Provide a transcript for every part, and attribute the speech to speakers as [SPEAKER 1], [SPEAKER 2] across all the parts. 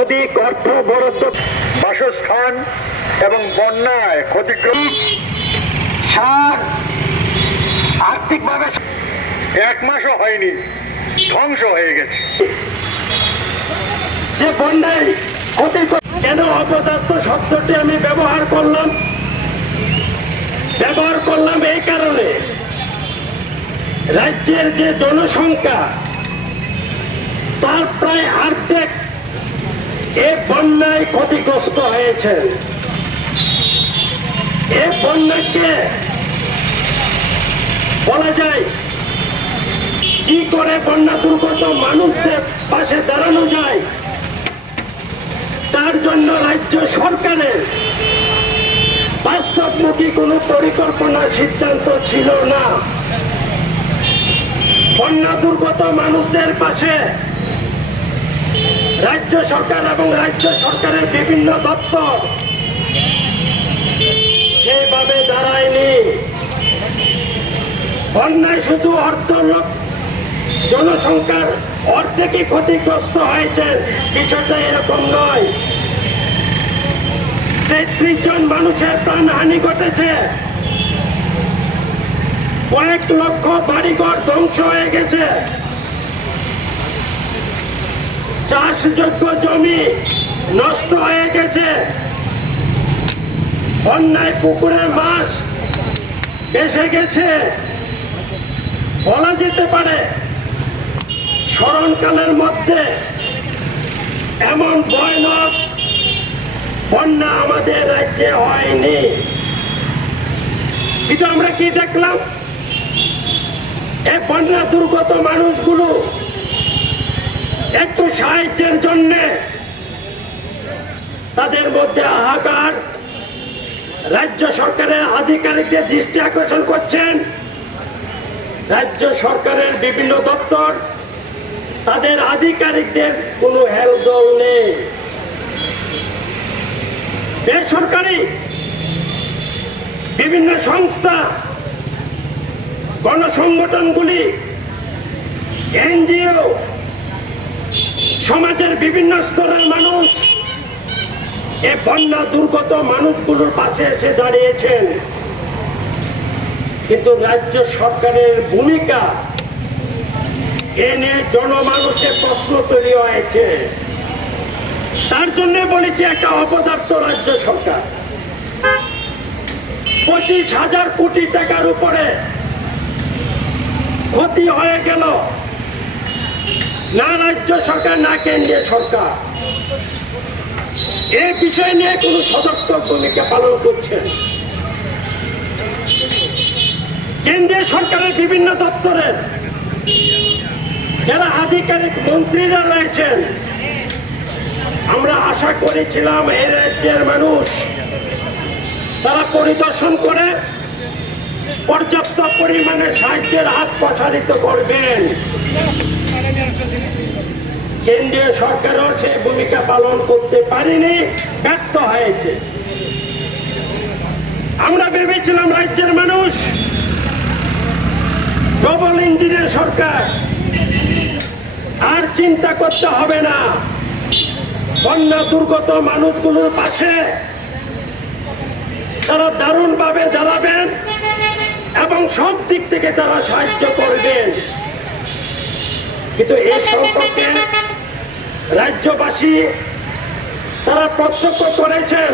[SPEAKER 1] অধিক অর্থ বরাদ্দ বাসস্থান এবং বন্যায় ক্ষতিগ্রস্ত। সার আর্থিকভাবে এক মাসও হয়নি ধ্বংস হয়ে গেছে।
[SPEAKER 2] যে বন্যায় ক্ষতি কেন অপদার্থ শব্দটি আমি ব্যবহার করলাম? ব্যবহার করলাম এই কারণে। রাজ্যের যে জনসংখ্যা তার প্রায় অর্ধেক এ বন্যায় ক্ষতিগ্রস্ত হয়েছে। এ বন্যাকে বলা যায়, কি করে বন্যা দুর্গত মানুষদের পাশে দাঁড়ানো যায়? তার জন্য রাজ্য সরকারের বাস্তবমুখী কোনো পরিকল্পনা, সিদ্ধান্ত ছিল না। বন্যা দুর্গত মানুষদের পাশে রাজ্য সরকার এবং রাজ্য সরকারের বিভিন্ন দপ্তর সেভাবে দাঁড়ায়নি। বন্যায় শুধু অর্থ লোক, জনসংখ্যার অর্ধেকই ক্ষতিগ্রস্ত হয়েছে। বিষয়টা এরকম নয়। তেত্রিশ জন মানুষের প্রাণহানি ঘটেছে। কয়েক লক্ষ বাড়িঘর ধ্বংস হয়ে গেছে। চাষযোগ্য জমি নষ্ট হয়ে গেছে। বন্যায় পুকুরের মাছ বেসে গেছে। বলা যেতে পারে, স্মরণকালের মধ্যে এমন ভয়ানক বন্যা আমাদের রাজ্যে হয়নি। কিন্তু আমরা কি দেখলাম? এই বন্যা দুর্গত মানুষগুলো একটু সাহায্যের জন্য তাদের মধ্যে হাহাকার রাজ্য সরকারের আধিকারিকদের দৃষ্টি আকর্ষণ করছেন। রাজ্য সরকারের বিভিন্ন দপ্তর, তাদের আধিকারিকদের কোনো হেলদোল নেই। বেসরকারি বিভিন্ন সংস্থা, গণসংগঠনগুলি, এনজিও সমাজের বিভিন্ন স্তরের মানুষ এ বন্যা দুর্গত মানুষগুলোর পাশে এসে দাঁড়িয়েছেন। কিন্তু রাজ্য সরকারের ভূমিকা এ নিয়ে জনমানুষের প্রশ্ন তৈরি হয়েছে। তার জন্য বলেছি একটা অপদার্থ রাজ্য সরকার। পঁচিশ হাজার কোটি টাকার উপরে ক্ষতি হয়ে গেল। না রাজ্য সরকার, না কেন্দ্রীয় সরকার। এই বিষয় নিয়ে কোনো সদর্থক ভূমিকা পালন করছেন। কেন্দ্রীয় সরকারের বিভিন্ন দপ্তরের যারা আধিকারিক মন্ত্রীরা রয়েছেন, আমরা আশা করেছিলাম এই রাজ্যের মানুষ তারা পরিদর্শন করে পর্যাপ্ত পরিমাণে সাহায্যের হাত প্রসারিত করবেন। কেন্দ্রীয় সরকারও সে ভূমিকা পালন করতে পারেনি, ব্যর্থ হয়েছে। আমরা ভেবেছিলাম রাজ্যের মানুষ ডবল ইঞ্জিনের সরকার। আর চিন্তা করতে হবে না। বন্যা দুর্গত মানুষগুলোর পাশে তারা দারুণভাবে দাঁড়াবেন এবং সব দিক থেকে তারা সাহায্য করবেন। কিন্তু এই সম্পর্কে রাজ্যবাসী তারা প্রত্যক্ষ করেছেন,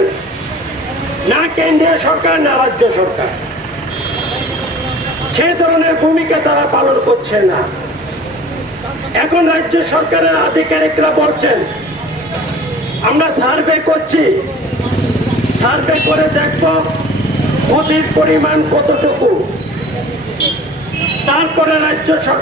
[SPEAKER 2] না কেন্দ্রীয় সরকার, না রাজ্য সরকার। সেই ধরনের ভূমিকা তারা পালন করছে না। এখন রাজ্য সরকারের আধিকারিকরা বলছেন, আমরা সার্ভে করছি। সার্ভে করে দেখব ক্ষতির পরিমাণ কতটুকু। তারপরে রাজ্য সরকার